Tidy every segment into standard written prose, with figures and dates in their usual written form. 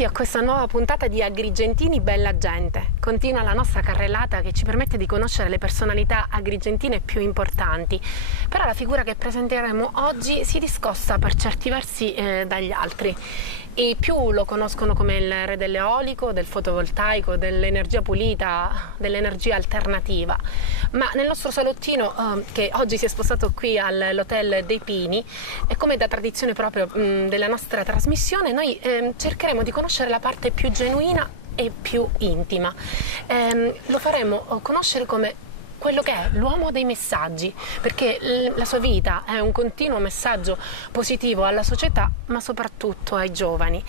Benvenuti a questa nuova puntata di Agrigentini Bella Gente. Continua la nostra carrellata che ci permette di conoscere le personalità agrigentine più importanti. Però la figura che presenteremo oggi si discosta per certi versi dagli altri. I più lo conoscono come il re dell'eolico, del fotovoltaico, dell'energia pulita, dell'energia alternativa. Ma nel nostro salottino, che oggi si è spostato qui all'Hotel dei Pini, e come da tradizione proprio della nostra trasmissione, noi cercheremo di conoscere la parte più genuina e più intima. Lo faremo conoscere come quello che è l'uomo dei messaggi, perché la sua vita è un continuo messaggio positivo alla società, ma soprattutto ai giovani.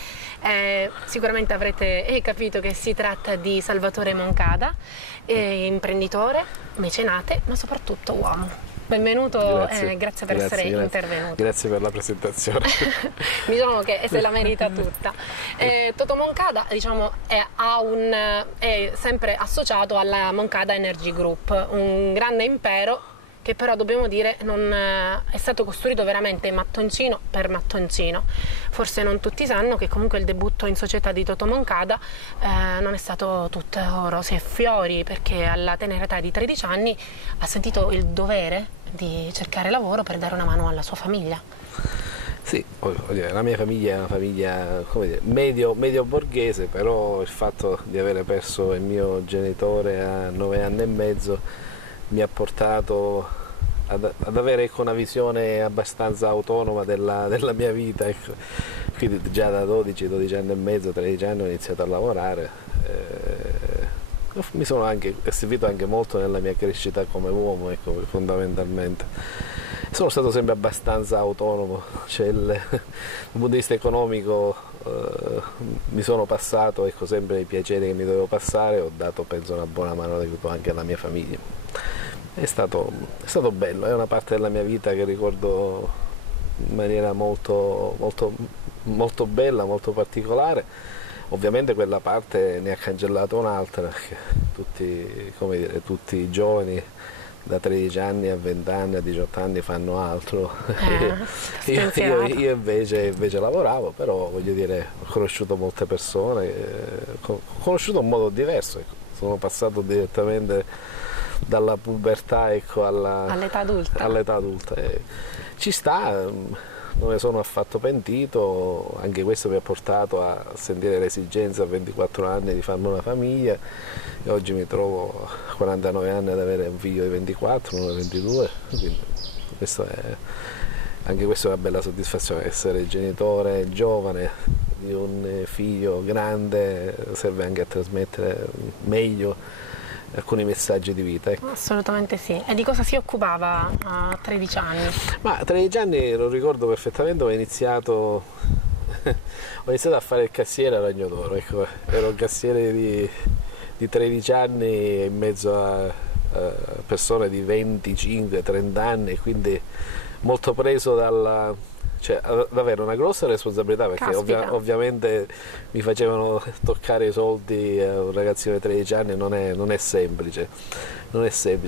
Sicuramente avrete capito che si tratta di Salvatore Moncada, imprenditore, mecenate, ma soprattutto uomo. Benvenuto, grazie per essere intervenuto. Grazie per la presentazione. Diciamo che se la merita tutta. Toto Moncada, diciamo, è sempre associato alla Moncada Energy Group, un grande impero che però dobbiamo dire non è stato costruito veramente mattoncino per mattoncino. Forse non tutti sanno che comunque il debutto in società di Toto Moncada non è stato tutto rose e fiori, perché alla tenera età di 13 anni ha sentito il dovere di cercare lavoro per dare una mano alla sua famiglia. Sì, la mia famiglia è una famiglia, come dire, medio borghese, però il fatto di avere perso il mio genitore a 9 anni e mezzo mi ha portato ad avere una visione abbastanza autonoma della mia vita. Ecco. Quindi già da 12 anni e mezzo, 13 anni ho iniziato a lavorare. Mi sono è servito anche molto nella mia crescita come uomo, ecco, fondamentalmente. Sono stato sempre abbastanza autonomo, dal punto di vista economico mi sono passato, ecco, sempre i piaceri che mi dovevo passare, ho dato, penso, una buona mano d'aiuto anche alla mia famiglia. È stato bello, è una parte della mia vita che ricordo in maniera molto bella, molto particolare. Ovviamente quella parte ne ha cancellata un'altra, perché tutti i giovani da 13 anni a 20 anni, a 18 anni fanno altro. Io invece lavoravo, però voglio dire, ho conosciuto molte persone, ho conosciuto un modo diverso, ecco. Sono passato direttamente dalla pubertà, ecco, all'età adulta. Ci sta. Non ne sono affatto pentito, anche questo mi ha portato a sentire l'esigenza a 24 anni di farmi una famiglia e oggi mi trovo a 49 anni ad avere un figlio di 24, uno di 22, quindi anche questa è una bella soddisfazione, essere genitore giovane di un figlio grande serve anche a trasmettere meglio alcuni messaggi di vita. Ecco. Assolutamente sì. E di cosa si occupava a 13 anni? Ma a 13 anni lo ricordo perfettamente, ho iniziato a fare il cassiere a Ragno d'Oro, ecco. Ero un cassiere di 13 anni in mezzo a persone di 25-30 anni, quindi molto preso ad avere una grossa responsabilità, perché ovviamente mi facevano toccare i soldi a un ragazzino di 13 anni, non è semplice,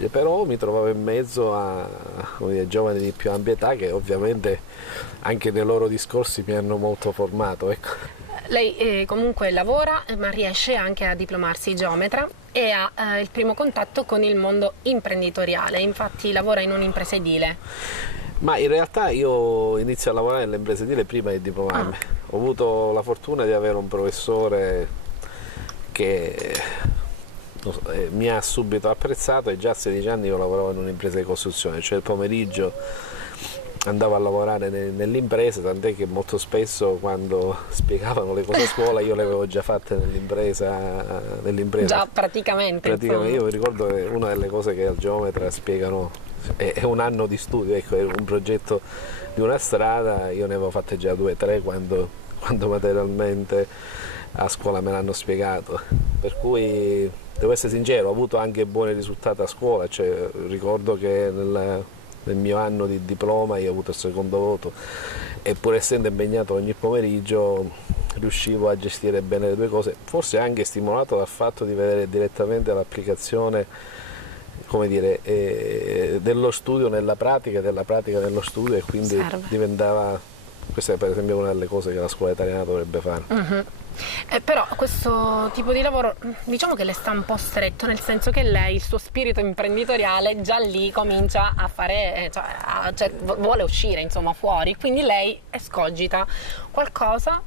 però mi trovavo in mezzo a giovani di più ampia età che ovviamente anche nei loro discorsi mi hanno molto formato. Ecco. Lei comunque lavora, ma riesce anche a diplomarsi geometra e ha il primo contatto con il mondo imprenditoriale, infatti lavora in un'impresa edile. Ma in realtà io inizio a lavorare nell'impresa edile prima di diplomarmi. Ho avuto la fortuna di avere un professore che mi ha subito apprezzato e già a 16 anni io lavoravo in un'impresa di costruzione, cioè il pomeriggio andavo a lavorare nell'impresa, tant'è che molto spesso quando spiegavano le cose a scuola io le avevo già fatte nell'impresa. Già praticamente. Io mi ricordo che una delle cose che al geometra spiegano è un anno di studio, ecco, è un progetto di una strada, io ne avevo fatte già 2 o 3 quando materialmente a scuola me l'hanno spiegato, per cui devo essere sincero, ho avuto anche buoni risultati a scuola, cioè, ricordo che nel mio anno di diploma io ho avuto il secondo voto e pur essendo impegnato ogni pomeriggio riuscivo a gestire bene le due cose, forse anche stimolato dal fatto di vedere direttamente l'applicazione, come dire, dello studio nella pratica, della pratica nello studio, e quindi diventava, questa è per esempio una delle cose che la scuola italiana dovrebbe fare. Però questo tipo di lavoro diciamo che le sta un po' stretto, nel senso che lei, il suo spirito imprenditoriale già lì comincia a fare, cioè vuole uscire insomma fuori, quindi lei escogita qualcosa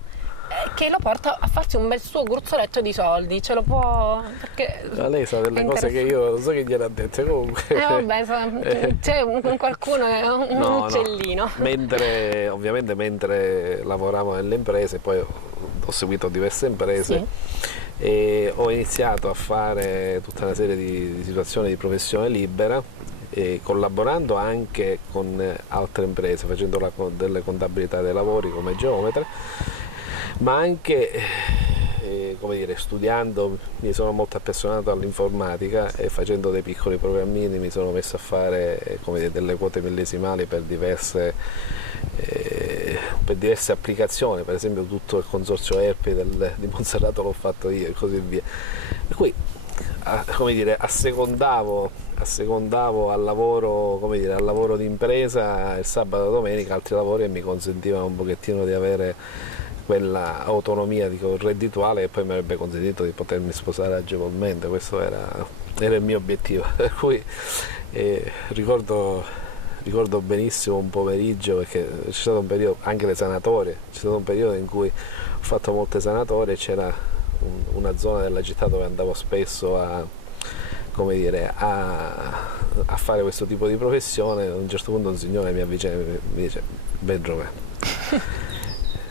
che lo porta a farsi un bel suo gruzzoletto di soldi, ce lo può... perché Ma lei sa delle cose che io non so che gliene ha dette comunque. Vabbè, c'è qualcuno, un uccellino. Ovviamente mentre lavoravo nelle imprese, poi ho seguito diverse imprese, Sì. e ho iniziato a fare tutta una serie di situazioni di professione libera, e collaborando anche con altre imprese, facendo delle contabilità dei lavori come geometra, ma anche come dire, studiando. Mi sono molto appassionato all'informatica e facendo dei piccoli programmini mi sono messo a fare come dire, delle quote millesimali per diverse applicazioni, per esempio tutto il consorzio ERPI di Monserrato l'ho fatto io e così via. Per cui come dire, assecondavo al lavoro, come dire, al lavoro di impresa il sabato e la domenica altri lavori che mi consentivano un pochettino di avere quella autonomia reddituale che poi mi avrebbe consentito di potermi sposare agevolmente. Questo era il mio obiettivo. Per cui ricordo benissimo un pomeriggio, perché c'è stato un periodo, anche le sanatorie, c'è stato un periodo in cui ho fatto molte sanatorie e c'era una zona della città dove andavo spesso come dire, a fare questo tipo di professione. A un certo punto un signore mi avvicina e mi dice: Benjamin,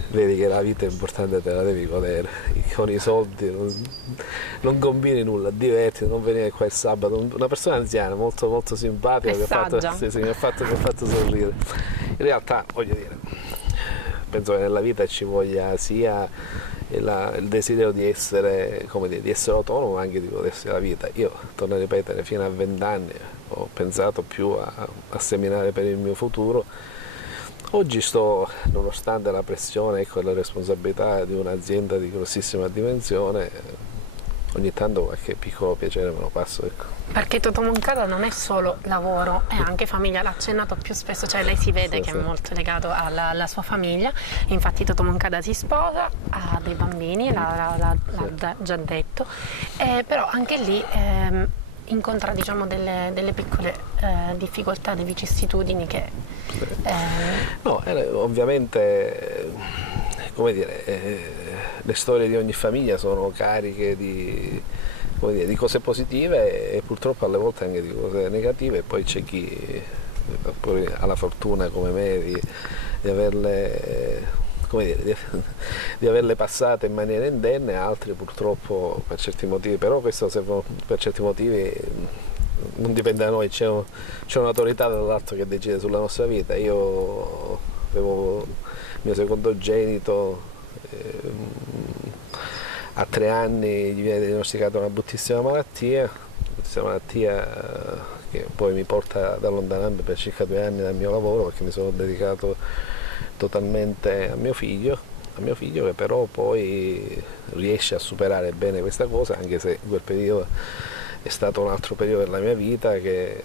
vedi che la vita è importante, te la devi godere, con i soldi non combini nulla, divertiti, non venire qua il sabato. Una persona anziana molto molto simpatica che mi ha fatto sorridere. In realtà, voglio dire, penso che nella vita ci voglia sia il desiderio di essere, come dire, di essere autonomo, ma anche di godersi la vita. Io, torno a ripetere, fino a 20 anni ho pensato più a seminare per il mio futuro. Oggi nonostante la pressione e la responsabilità di un'azienda di grossissima dimensione, ogni tanto qualche piccolo piacere me lo passo, ecco. Perché Totò Moncada non è solo lavoro, è anche famiglia, l'ha accennato più spesso, cioè lei si vede che è molto legato alla sua famiglia. Infatti Totò Moncada si sposa, ha dei bambini, l'ha già detto, però anche lì incontra, diciamo, delle piccole difficoltà, delle vicissitudini che... No, ovviamente, come dire, le storie di ogni famiglia sono cariche come dire, di cose positive e purtroppo alle volte anche di cose negative, e poi c'è chi poi ha la fortuna come me di averle, come dire, di averle passate in maniera indenne, altri purtroppo per certi motivi, però questo per certi motivi non dipende da noi, c'è un'autorità dall'alto che decide sulla nostra vita. Io avevo il mio secondogenito, a 3 anni gli viene diagnosticata una bruttissima malattia che poi mi porta ad allontanarmi per circa 2 anni dal mio lavoro, perché mi sono dedicato totalmente a mio figlio, che però poi riesce a superare bene questa cosa, anche se in quel periodo è stato un altro periodo della mia vita che,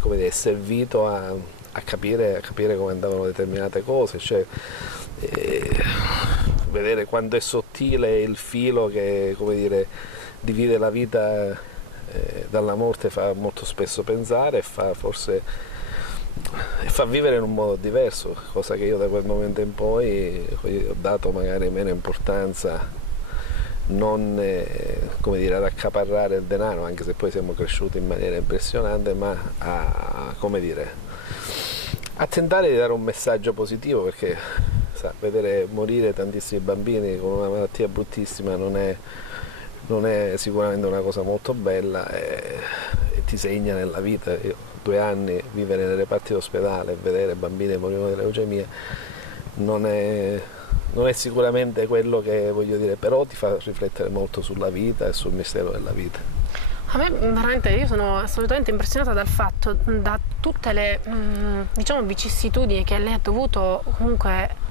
come dire, è servito a capire come andavano determinate cose, cioè vedere quanto è sottile il filo che, come dire, divide la vita dalla morte, fa molto spesso pensare e fa vivere in un modo diverso, cosa che io da quel momento in poi ho dato magari meno importanza, non come dire, ad accaparrare il denaro, anche se poi siamo cresciuti in maniera impressionante, ma come dire, a tentare di dare un messaggio positivo, perché vedere morire tantissimi bambini con una malattia bruttissima non è sicuramente una cosa molto bella, e ti segna nella vita. Io 2 anni vivere nei reparti d'ospedale e vedere bambini che morivano di leucemia non è sicuramente quello che voglio dire, però ti fa riflettere molto sulla vita e sul mistero della vita. A me veramente, io sono assolutamente impressionata dal fatto, da tutte le diciamo vicissitudini che lei ha dovuto comunque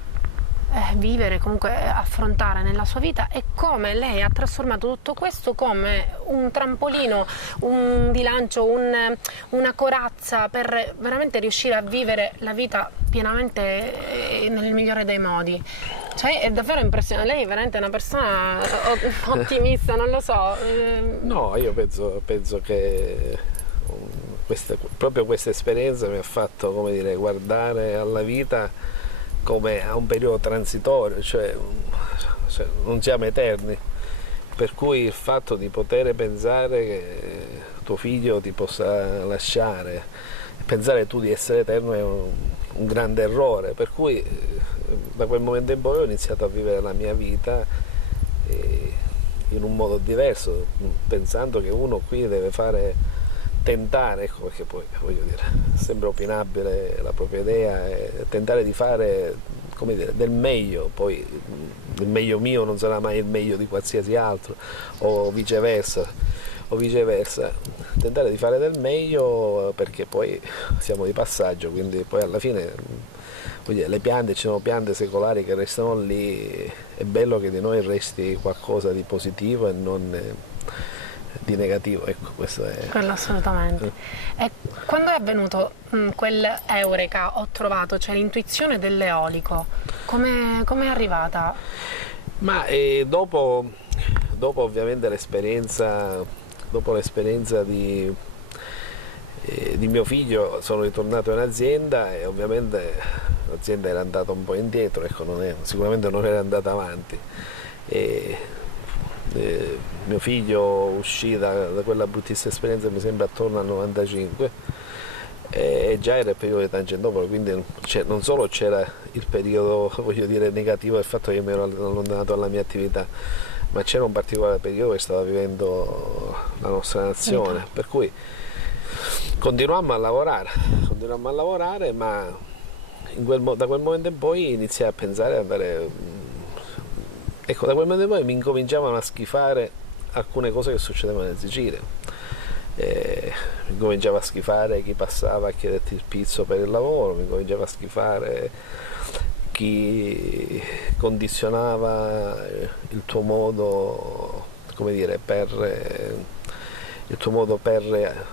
vivere, comunque affrontare nella sua vita, e come lei ha trasformato tutto questo come un trampolino, un di lancio, una corazza per veramente riuscire a vivere la vita pienamente nel migliore dei modi. Cioè è davvero impressionante, lei è veramente una persona ottimista, non lo so. No, io penso che proprio questa esperienza mi ha fatto, come dire, guardare alla vita come a un periodo transitorio, cioè non siamo eterni, per cui il fatto di poter pensare che tuo figlio ti possa lasciare, pensare tu di essere eterno è un grande errore, per cui da quel momento in poi ho iniziato a vivere la mia vita in un modo diverso, pensando che uno qui deve tentare, ecco, perché poi voglio dire, sembra opinabile la propria idea, tentare di fare, come dire, del meglio, poi il meglio mio non sarà mai il meglio di qualsiasi altro, o viceversa, tentare di fare del meglio, perché poi siamo di passaggio, quindi poi alla fine, voglio dire, le piante, ci sono piante secolari che restano lì, è bello che di noi resti qualcosa di positivo e non di negativo, ecco, questo è. Quello assolutamente. E quando è avvenuto quel eureka, ho trovato, cioè l'intuizione dell'eolico, come è arrivata? Ma dopo ovviamente l'esperienza di mio figlio, sono ritornato in azienda e ovviamente l'azienda era andata un po' indietro, ecco, sicuramente non era andata avanti. Mio figlio uscì da quella bruttissima esperienza, mi sembra attorno al 95, e già era il periodo di Tangentopoli, quindi non solo c'era il periodo, voglio dire, negativo del fatto che io mi ero allontanato dalla mia attività, ma c'era un particolare periodo che stava vivendo la nostra nazione, per cui continuammo a lavorare, ma da quel momento in poi iniziai a pensare ad andare. Ecco, da quel momento in poi mi incominciavano a schifare alcune cose che succedevano in Sicilia. Mi cominciava a schifare chi passava a chiederti il pizzo per il lavoro, mi cominciava a schifare chi condizionava il tuo modo, come dire, per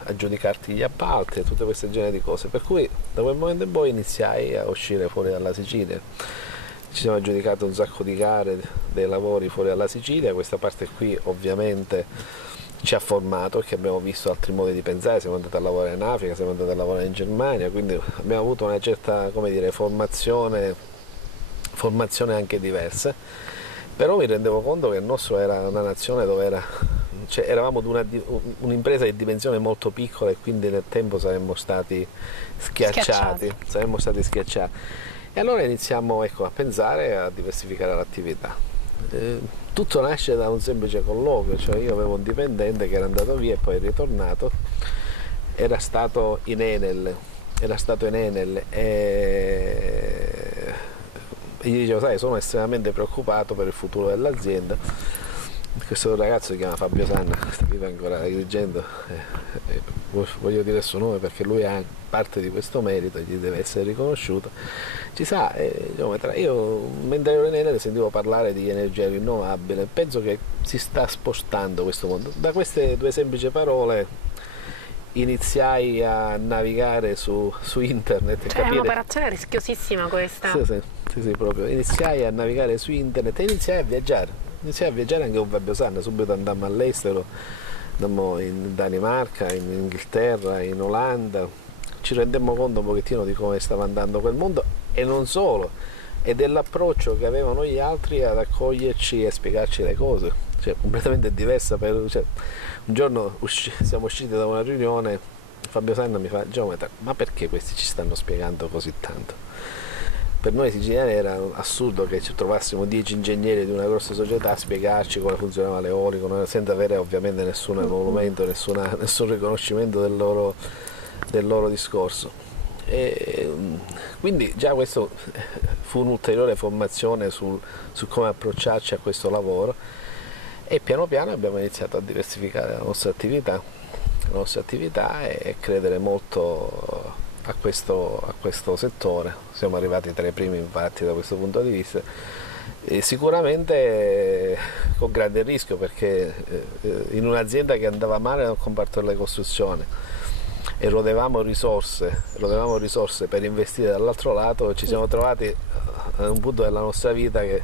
aggiudicarti gli appalti e tutte queste genere di cose. Per cui da quel momento in poi iniziai a uscire fuori dalla Sicilia. Ci siamo aggiudicati un sacco di gare, dei lavori fuori dalla Sicilia, questa parte qui ovviamente ci ha formato perché abbiamo visto altri modi di pensare, siamo andati a lavorare in Africa, siamo andati a lavorare in Germania, quindi abbiamo avuto una certa, come dire, formazione anche diversa, però mi rendevo conto che il nostro era una nazione dove eravamo un'impresa di dimensione molto piccola e quindi nel tempo saremmo stati schiacciati. E allora iniziamo, ecco, a pensare a diversificare l'attività. Tutto nasce da un semplice colloquio, cioè io avevo un dipendente che era andato via e poi è ritornato, era stato in Enel e gli dicevo, sai, sono estremamente preoccupato per il futuro dell'azienda. Questo ragazzo si chiama Fabio Sanna, vive ancora dirigendo, voglio dire il suo nome perché lui ha parte di questo merito e gli deve essere riconosciuto. Ci sa, io mentre ero in Enel sentivo parlare di energia rinnovabile, penso che si sta spostando questo mondo. Da queste due semplici parole iniziai a navigare su internet. Cioè, è un'operazione rischiosissima questa. Sì, proprio. Iniziai a navigare su internet e iniziai a viaggiare anche con Fabio Sanna, subito andammo all'estero, andammo in Danimarca, in Inghilterra, in Olanda, ci rendemmo conto un pochettino di come stava andando quel mondo e non solo, e dell'approccio che avevano gli altri ad accoglierci e spiegarci le cose, cioè completamente diversa. Un giorno siamo usciti da una riunione, Fabio Sanna mi fa: Geometra, ma perché questi ci stanno spiegando così tanto? Per noi siciliani era assurdo che ci trovassimo 10 ingegneri di una grossa società a spiegarci come funzionava l'eolico, senza avere ovviamente nessun emolumento, nessun riconoscimento del loro discorso. E quindi già questo fu un'ulteriore formazione su come approcciarci a questo lavoro, e piano piano abbiamo iniziato a diversificare la nostra attività e credere molto a questo settore. Siamo arrivati tra i primi infatti da questo punto di vista, e sicuramente con grande rischio, perché in un'azienda che andava male nel comparto delle costruzioni e rodevamo risorse per investire dall'altro lato, ci siamo trovati un punto della nostra vita che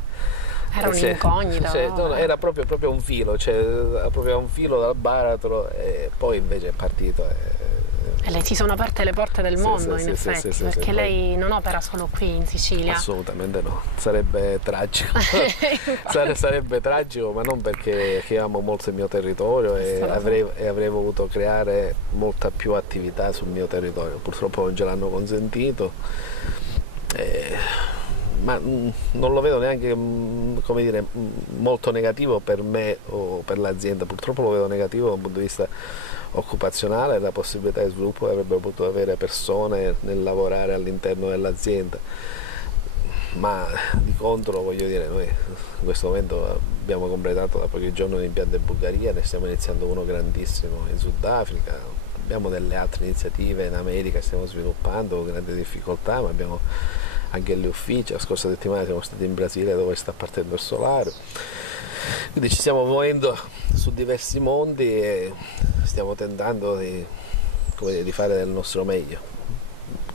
Era un'incognita. era proprio un filo, cioè proprio un filo dal baratro, e poi invece è partito. E le si sono aperte le porte del mondo, sì, in sì, effetti, sì, perché sì, lei non opera solo qui in Sicilia. Assolutamente no, sarebbe tragico. Sarebbe tragico, ma non perché amo molto il mio territorio e avrei voluto creare molta più attività sul mio territorio. Purtroppo non ce l'hanno consentito. Ma non lo vedo neanche, come dire, molto negativo per me o per l'azienda. Purtroppo lo vedo negativo dal punto di vista occupazionale, la possibilità di sviluppo che avrebbero potuto avere persone nel lavorare all'interno dell'azienda. Ma di contro, voglio dire, noi in questo momento abbiamo completato da pochi giorni un impianto in Bulgaria, ne stiamo iniziando uno grandissimo in Sudafrica, abbiamo delle altre iniziative in America, stiamo sviluppando con grandi difficoltà, ma abbiamo anche gli uffici. La scorsa settimana siamo stati in Brasile dove sta partendo il solare, quindi ci stiamo muovendo su diversi mondi e stiamo tentando di fare del nostro meglio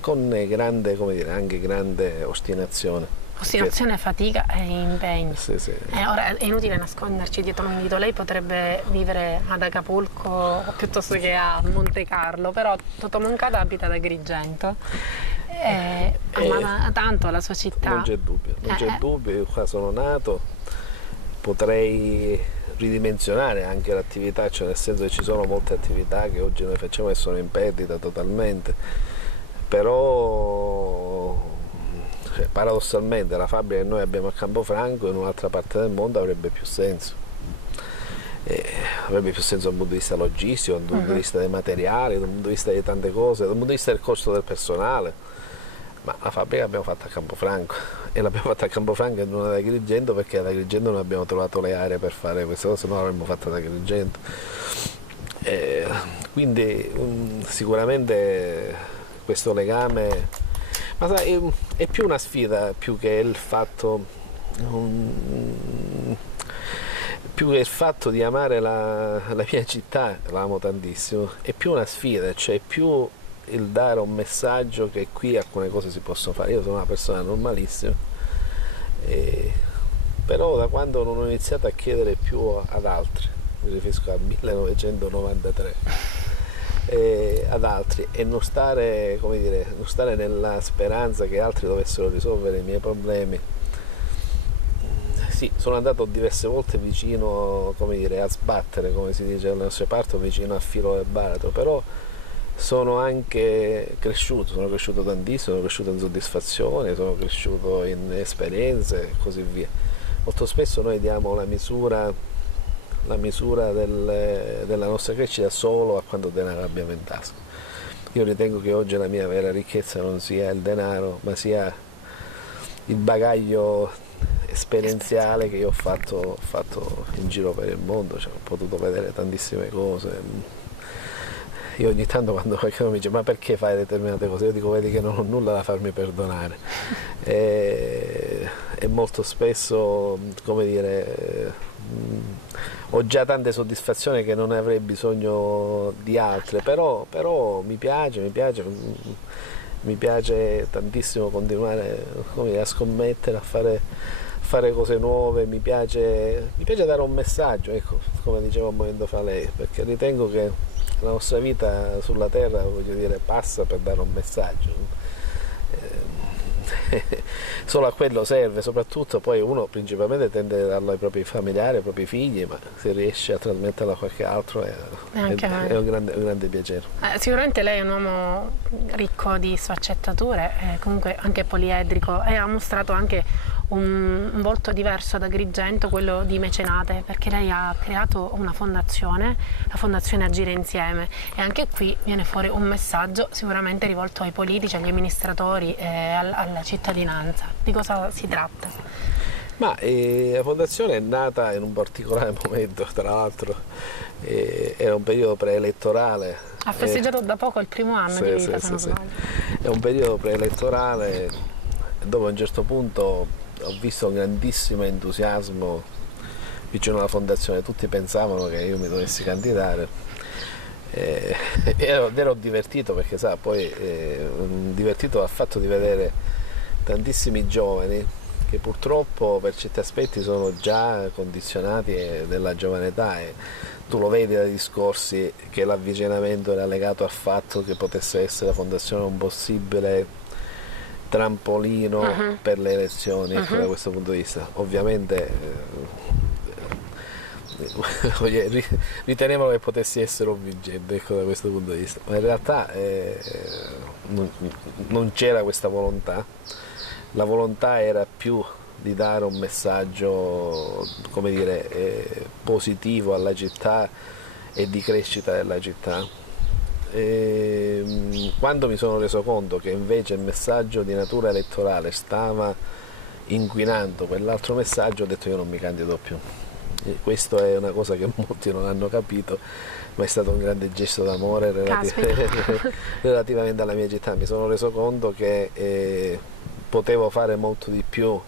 con grande, come dire, anche grande ostinazione. Ostinazione, fatica e impegno. Sì. Ora è inutile nasconderci dietro un invito, lei potrebbe vivere ad Acapulco piuttosto che a Monte Carlo, però Totò Moncada abita ad Agrigento. Ama tanto la sua città. Non c'è dubbio, io qua sono nato, potrei ridimensionare anche l'attività, cioè nel senso che ci sono molte attività che oggi noi facciamo e sono in perdita totalmente, però paradossalmente la fabbrica che noi abbiamo a Campofranco in un'altra parte del mondo avrebbe più senso. Avrebbe più senso dal punto di vista logistico, dal punto di vista dei materiali, dal punto di vista di tante cose, dal punto di vista del costo del personale. Ma la fabbrica l'abbiamo fatta a Campofranco e l'abbiamo fatta a Campofranco e non ad Agrigento, perché ad Agrigento non abbiamo trovato le aree per fare queste cose, se no l'avremmo fatta ad Agrigento. Quindi sicuramente questo legame, ma sai, è più una sfida più che il fatto di amare la mia città, la amo tantissimo, è più una sfida, cioè più il dare un messaggio che qui alcune cose si possono fare. Io sono una persona normalissima, però da quando non ho iniziato a chiedere più ad altri, mi riferisco al 1993, ad altri, e non stare, come dire, non stare nella speranza che altri dovessero risolvere i miei problemi. Sì, sono andato diverse volte vicino, come dire, a sbattere, come si dice alle nostre parti, vicino al filo del baratro, però sono anche sono cresciuto tantissimo, sono cresciuto in soddisfazione, sono cresciuto in esperienze e così via. Molto spesso noi diamo la misura della nostra crescita solo a quanto denaro abbiamo in tasca. Io ritengo che oggi la mia vera ricchezza non sia il denaro, ma sia il bagaglio esperienziale che io ho fatto in giro per il mondo, cioè, ho potuto vedere tantissime cose. Io ogni tanto, quando qualcuno mi dice ma perché fai determinate cose, io dico vedi che non ho nulla da farmi perdonare, e molto spesso, come dire, ho già tante soddisfazioni che non avrei bisogno di altre, però mi piace tantissimo continuare, come dire, a scommettere, a fare cose nuove, mi piace dare un messaggio, ecco, come diceva un momento fa lei, perché ritengo che la nostra vita sulla terra, voglio dire, passa per dare un messaggio. Solo a quello serve, soprattutto poi uno principalmente tende a darlo ai propri familiari, ai propri figli, ma se riesce a trasmetterlo a qualche altro è un grande piacere. Sicuramente lei è un uomo ricco di sfaccettature, comunque anche poliedrico, e ha mostrato anche un volto diverso ad Agrigento, quello di mecenate, perché lei ha creato una fondazione, la Fondazione Agire Insieme, e anche qui viene fuori un messaggio sicuramente rivolto ai politici, agli amministratori e alla cittadinanza. Di cosa si tratta? Ma la fondazione è nata in un particolare momento, tra l'altro era un periodo preelettorale. Ha festeggiato da poco il primo anno di vita, se non sbaglio. È un periodo preelettorale dove a un certo punto ho visto un grandissimo entusiasmo vicino alla fondazione, tutti pensavano che io mi dovessi candidare, ero divertito perché poi divertito dal fatto di vedere tantissimi giovani che purtroppo per certi aspetti sono già condizionati della giovane età, e tu lo vedi dai discorsi che l'avvicinamento era legato al fatto che potesse essere la fondazione un possibile trampolino per le elezioni, ecco, da questo punto di vista. Ovviamente ritenevo che potessi essere un vincente, ecco, da questo punto di vista, ma in realtà non c'era questa volontà. La volontà era più di dare un messaggio, come dire, positivo alla città e di crescita della città. Quando mi sono reso conto che invece il messaggio di natura elettorale stava inquinando quell'altro messaggio, ho detto io non mi candido più. E questo è una cosa che molti non hanno capito, ma è stato un grande gesto d'amore relativamente alla mia città. Mi sono reso conto che potevo fare molto di più,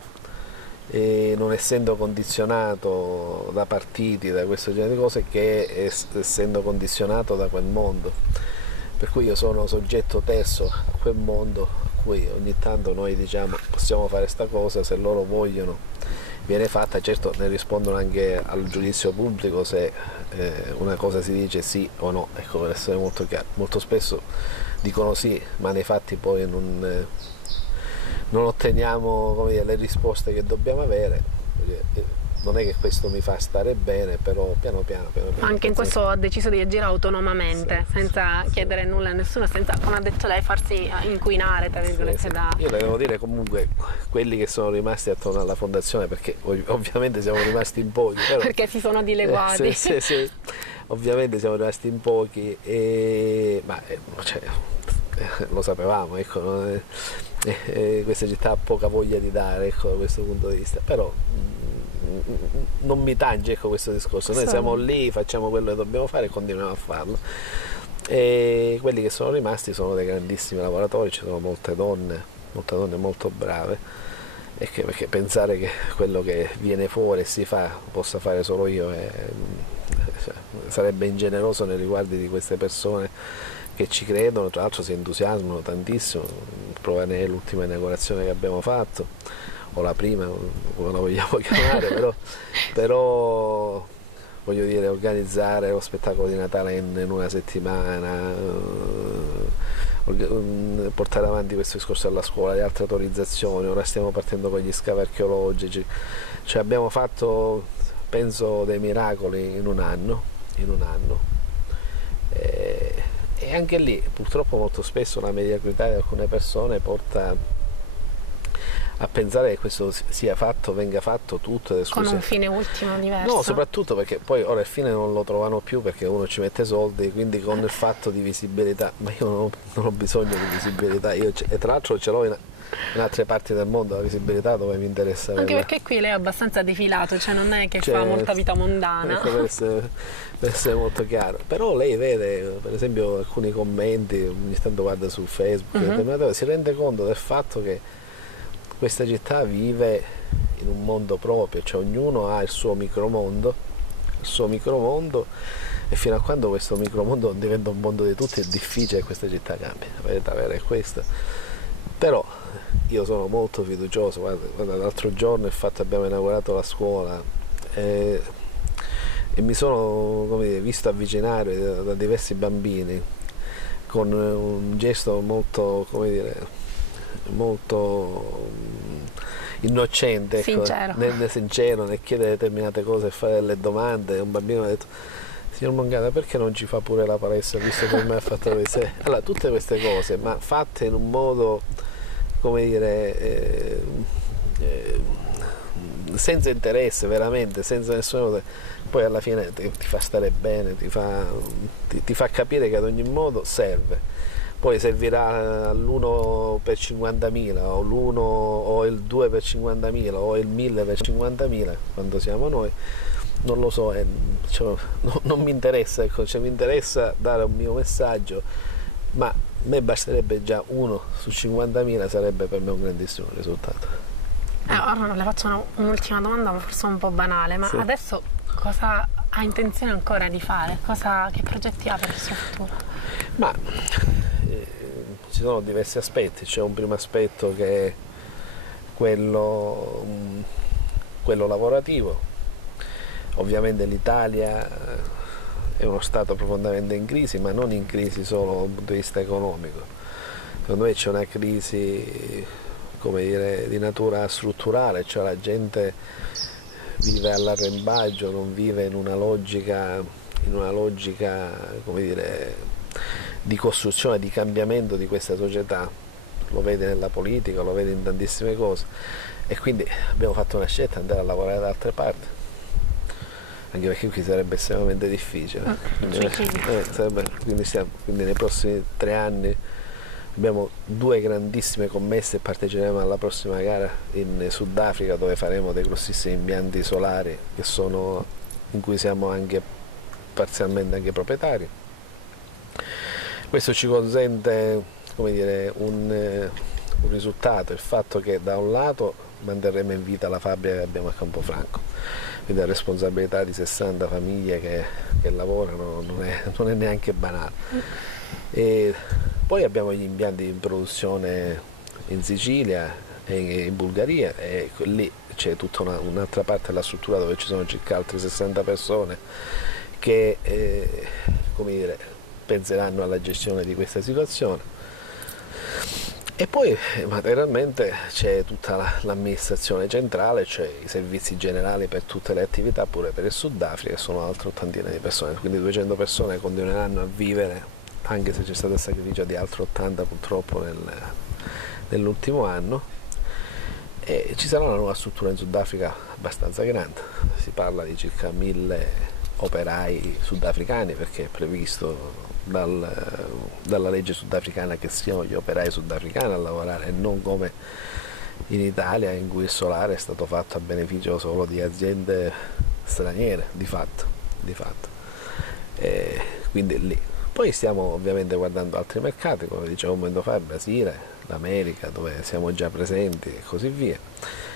e non essendo condizionato da partiti, da questo genere di cose, che essendo condizionato da quel mondo. Per cui io sono soggetto terzo a quel mondo, a cui ogni tanto noi diciamo possiamo fare sta cosa, se loro vogliono viene fatta. Certo, ne rispondono anche al giudizio pubblico se una cosa si dice sì o no, ecco, per essere molto chiaro. Molto spesso dicono sì, ma nei fatti poi non otteniamo, come dire, le risposte che dobbiamo avere. Non è che questo mi fa stare bene, però piano piano. Anche in questo ho deciso di agire autonomamente, sì, senza chiedere nulla a nessuno, senza, come ha detto lei, farsi inquinare, tra virgolette, sì. da... Io devo dire comunque quelli che sono rimasti attorno alla fondazione, perché ovviamente siamo rimasti in pochi, però, perché si sono dileguati. Sì. Ovviamente siamo rimasti in pochi, ma cioè, lo sapevamo, ecco, no? Questa città ha poca voglia di dare, ecco, da questo punto di vista, però non mi tange, ecco, questo discorso. Noi siamo lì, facciamo quello che dobbiamo fare e continuiamo a farlo, e quelli che sono rimasti sono dei grandissimi lavoratori. Ci sono molte donne molto brave, perché pensare che quello che viene fuori e si fa possa fare solo io sarebbe ingeneroso nei riguardi di queste persone che ci credono, tra l'altro si entusiasmano tantissimo. Prova ne è l'ultima inaugurazione che abbiamo fatto, o la prima, come la vogliamo chiamare, però voglio dire, organizzare lo spettacolo di Natale in una settimana, portare avanti questo discorso alla scuola, le altre autorizzazioni, ora stiamo partendo con gli scavi archeologici, cioè abbiamo fatto, penso, dei miracoli in un anno. E anche lì purtroppo molto spesso la mediocrità di alcune persone porta a pensare che questo venga fatto tutto con un fine ultimo diverso. No, soprattutto perché poi ora il fine non lo trovano più, perché uno ci mette soldi, quindi con il fatto di visibilità, ma io non ho bisogno di visibilità, e tra l'altro ce l'ho in altre parti del mondo, la visibilità, dove mi interessa anche perché qui lei è abbastanza defilato, cioè non è che fa molta vita mondana, ecco, per essere molto chiaro. Però lei vede per esempio alcuni commenti, ogni tanto guarda su Facebook, si rende conto del fatto che questa città vive in un mondo proprio, cioè ognuno ha il suo micromondo, e fino a quando questo micromondo non diventa un mondo di tutti è difficile che questa città cambi. La verità vera è questa. Però io sono molto fiducioso. Guarda, l'altro giorno abbiamo inaugurato la scuola e mi sono, come dire, visto avvicinare da diversi bambini con un gesto molto, come dire, molto innocente, ecco, sincero nel chiedere determinate cose e fare delle domande. Un bambino ha detto: signor Mongana, perché non ci fa pure la palestra, visto che me ha fatto vedere? Allora, tutte queste cose, ma fatte in un modo, come dire, senza interesse, veramente, senza nessuno, poi alla fine ti fa stare bene, ti fa capire che ad ogni modo serve. Poi servirà l'1 per 50.000 o l'1 o il 2 per 50.000 o il 1000 per 50.000 quando siamo noi, non lo so, cioè, non mi interessa, ecco, cioè, mi interessa dare un mio messaggio, ma a me basterebbe già 1 su 50.000, sarebbe per me un grandissimo risultato. Ora le faccio un'ultima domanda, forse un po' banale, ma sì, adesso cosa ha intenzione ancora di fare? Che progetti ha per il suo futuro? Ma ci sono diversi aspetti. C'è un primo aspetto che quello lavorativo. Ovviamente l'Italia è uno Stato profondamente in crisi, ma non in crisi solo dal punto di vista economico. Secondo me c'è una crisi, come dire, di natura strutturale, cioè la gente vive all'arrembaggio, non vive in una logica, come dire, di costruzione, di cambiamento di questa società. Lo vede nella politica, lo vede in tantissime cose, e quindi abbiamo fatto una scelta, andare a lavorare da altre parti, anche perché qui sarebbe estremamente difficile. Quindi nei prossimi 3 anni abbiamo 2 grandissime commesse e parteciperemo alla prossima gara in Sudafrica, dove faremo dei grossissimi impianti solari in cui siamo anche parzialmente anche proprietari. Questo ci consente, come dire, un risultato, il fatto che da un lato manterremo in vita la fabbrica che abbiamo a Campofranco, quindi la responsabilità di 60 famiglie che lavorano non è neanche banale. E poi abbiamo gli impianti di produzione in Sicilia e in Bulgaria, e lì c'è tutta un'altra parte della struttura dove ci sono circa altre 60 persone che come dire, penseranno alla gestione di questa situazione. E poi materialmente c'è tutta l'amministrazione centrale, cioè i servizi generali per tutte le attività, pure per il Sudafrica, e sono altre 80 di persone, quindi 200 persone continueranno a vivere, anche se c'è stato il sacrificio di altre 80 purtroppo nell'ultimo anno. E ci sarà una nuova struttura in Sudafrica abbastanza grande, si parla di circa 1000 operai sudafricani, perché è previsto dalla legge sudafricana che siano gli operai sudafricani a lavorare, e non come in Italia, in cui il solare è stato fatto a beneficio solo di aziende straniere, di fatto. Quindi lì. Poi stiamo ovviamente guardando altri mercati, come dicevo un momento fa, il Brasile, l'America, dove siamo già presenti, e così via.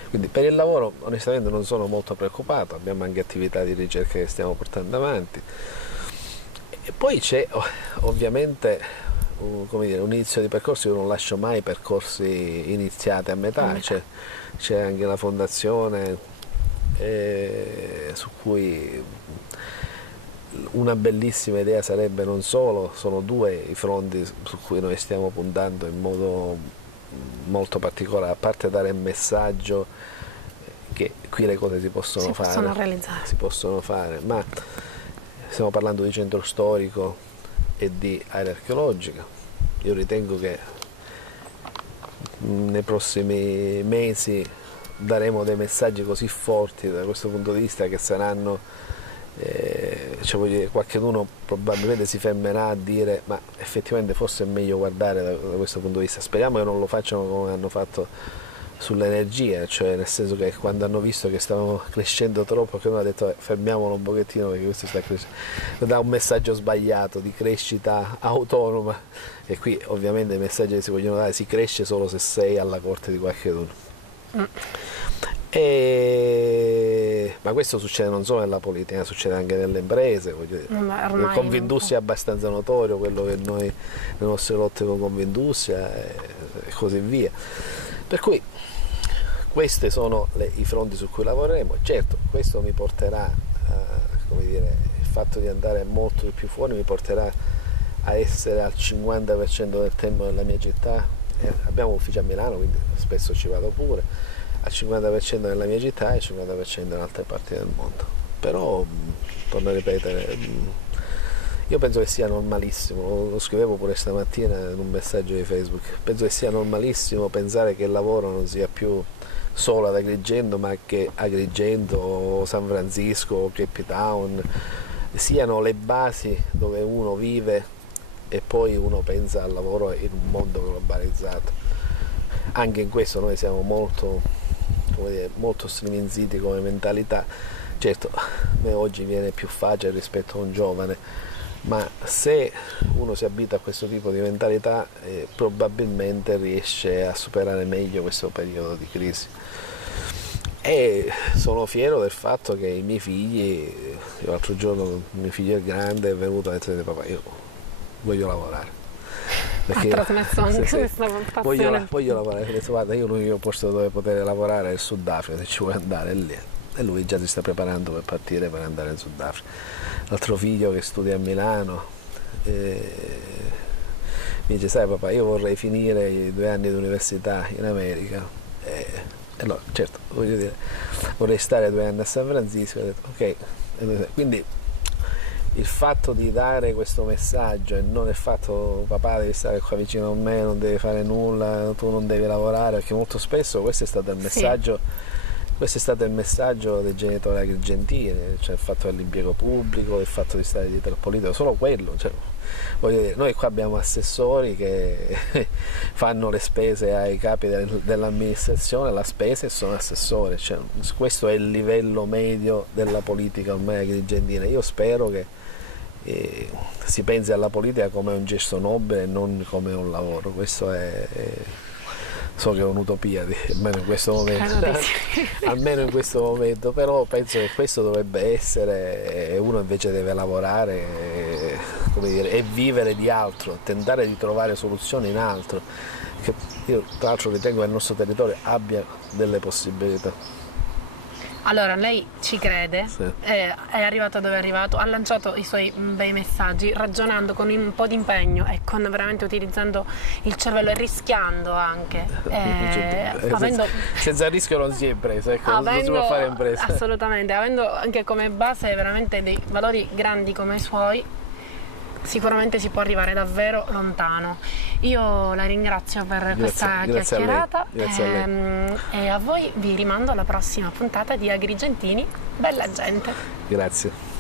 Quindi per il lavoro onestamente non sono molto preoccupato, abbiamo anche attività di ricerca che stiamo portando avanti. E poi c'è ovviamente come dire, un inizio di percorso. Io non lascio mai percorsi iniziati a metà, c'è anche la fondazione su cui una bellissima idea sarebbe, non solo, sono 2 i fronti su cui noi stiamo puntando in modo molto particolare, a parte dare il messaggio che qui le cose si possono fare, ma stiamo parlando di centro storico e di area archeologica. Io ritengo che nei prossimi mesi daremo dei messaggi così forti da questo punto di vista che saranno, qualcuno probabilmente si fermerà a dire ma effettivamente forse è meglio guardare da questo punto di vista. Speriamo che non lo facciano come hanno fatto sull'energia, cioè nel senso che quando hanno visto che stavamo crescendo troppo, che uno ha detto fermiamolo un pochettino perché questo sta crescendo, dà un messaggio sbagliato di crescita autonoma, e qui ovviamente i messaggi che si vogliono dare: si cresce solo se sei alla corte di qualcuno. Ma questo succede non solo nella politica, succede anche nelle imprese. Il Confindustria è abbastanza notorio, quello che noi, le nostre lotte con Confindustria e così via. Per cui questi sono i fronti su cui lavoreremo. Certo, questo mi porterà, come dire, il fatto di andare molto di più fuori mi porterà a essere al 50% del tempo nella mia città. Abbiamo un ufficio a Milano, quindi spesso ci vado pure, al 50% nella mia città e al 50% in altre parti del mondo. Però, torno a ripetere, io penso che sia normalissimo, lo scrivevo pure stamattina in un messaggio di Facebook, penso che sia normalissimo pensare che il lavoro non sia più solo ad Agrigento, ma che Agrigento o San Francisco o Cape Town siano le basi dove uno vive e poi uno pensa al lavoro in un mondo globalizzato. Anche in questo noi siamo molto, come dire, molto striminziti come mentalità. Certo, a me oggi viene più facile rispetto a un giovane, ma se uno si abita a questo tipo di mentalità probabilmente riesce a superare meglio questo periodo di crisi. E sono fiero del fatto che i miei figli, l'altro giorno mio figlio è grande, è venuto a dire: papà, io voglio lavorare. Ha trasmesso anche sì. questa passione. Voglio lavorare, ho detto, guarda, io l'unico posto dove poter lavorare è il Sudafrica, se ci vuoi andare è lì. E lui già si sta preparando per partire per andare in Sudafrica. L'altro figlio che studia a Milano mi dice, sai papà, io vorrei finire i 2 anni di università in America. E allora, certo, voglio dire, vorrei stare 2 anni a San Francisco. Ho detto, ok, quindi il fatto di dare questo messaggio e non il fatto papà devi stare qua vicino a me, non devi fare nulla, tu non devi lavorare, perché molto spesso questo è stato il messaggio, questo è stato il messaggio dei genitori agrigentini, cioè il fatto dell'impiego pubblico, il fatto di stare dietro al politico, solo quello. Cioè, voglio dire, noi qua abbiamo assessori che fanno le spese ai capi dell'amministrazione, la spesa e sono assessori, cioè, questo è il livello medio della politica ormai agrigentina. Io spero che si pensi alla politica come un gesto nobile e non come un lavoro. Questo so che è un'utopia, almeno in questo momento, almeno in questo momento, però penso che questo dovrebbe essere, e uno invece deve lavorare come dire, e vivere di altro, tentare di trovare soluzioni in altro, che io tra l'altro ritengo che il nostro territorio abbia delle possibilità. Allora, lei ci crede, Sì. è arrivato dove è arrivato, ha lanciato i suoi bei messaggi, ragionando con un po' di impegno e con veramente utilizzando il cervello e rischiando anche. Senza rischio non si è impresa, ecco, non si può fare impresa. Assolutamente, avendo anche come base veramente dei valori grandi come i suoi, sicuramente si può arrivare davvero lontano. Io la ringrazio per questa chiacchierata e a voi vi rimando alla prossima puntata di Agrigentini Bella Gente. Grazie.